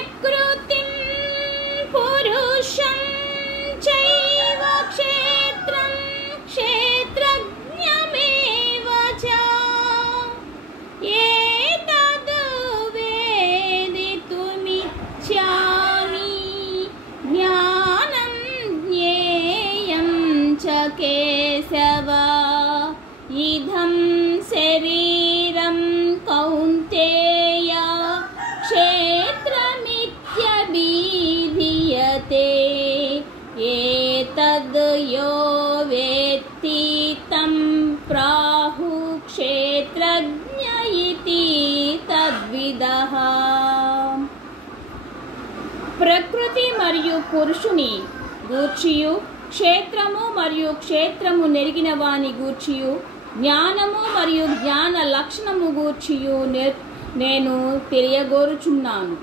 ప్రకృతిం పురుషం చైవ క్షేత్రం క్షేత్రజ్ఞమేవ చ ఏతద్ వేదితుమిచ్ఛామి జ్ఞానం జ్ఞేయం చ కేశవ ఇదం శరీరం కౌంతేయ క్షేత్రమిత్యభిధీయతే ఏతద్ యో వేత్తి తం ప్రాహు క్షేత్రజ్ఞ ఇతి తద్విదః. ప్రకృతి మరియు పురుషుని గూర్చియు క్షేత్రము మరియు క్షేత్రము నెరిగిన వాని గూర్చియు జ్ఞానము మరియు జ్ఞాన లక్షణము గూర్చియు నేను తెలియగోరుచున్నాను.